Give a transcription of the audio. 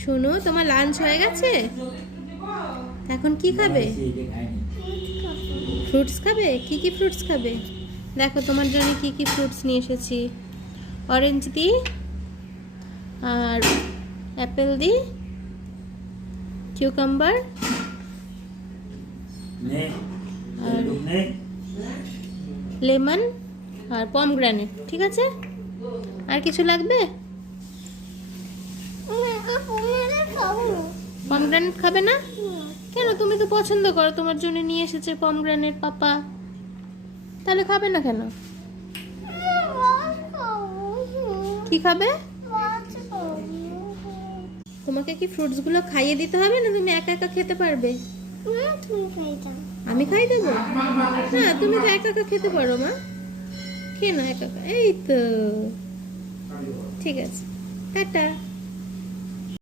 শোনো, তোমার লাঞ্চ হয়ে গেছে? এখন কি খাবে? ফ্রুটস খাবে? কি কি ফ্রুটস খাবে? দেখো তোমার জন্য কি কি ফ্রুটস নিয়ে এসেছি। অরেঞ্জ দি, আর অ্যাপেল দি, কিউকাম্বার, আর লেমন, আর পমগ্রানেট। ঠিক আছে? আর কিছু লাগবে? পমগ্রানেট খাবে না? কেন? তুমি তো পছন্দ করো, তোমার জন্য নিয়ে এসেছে পমগ্রানেট পাপা। তাহলে খাবে না কেন? কি খাবে? তোমাকে কি ফ্রুটসগুলো খাইয়ে দিতে হবে, না তুমি একা একা খেতে পারবে? আমি খাই দেবো? না, তুমি তো একা একা খেতে পারো মা। খেয়ে নাও একা একা। এই তো ঠিক আছে, টাটা।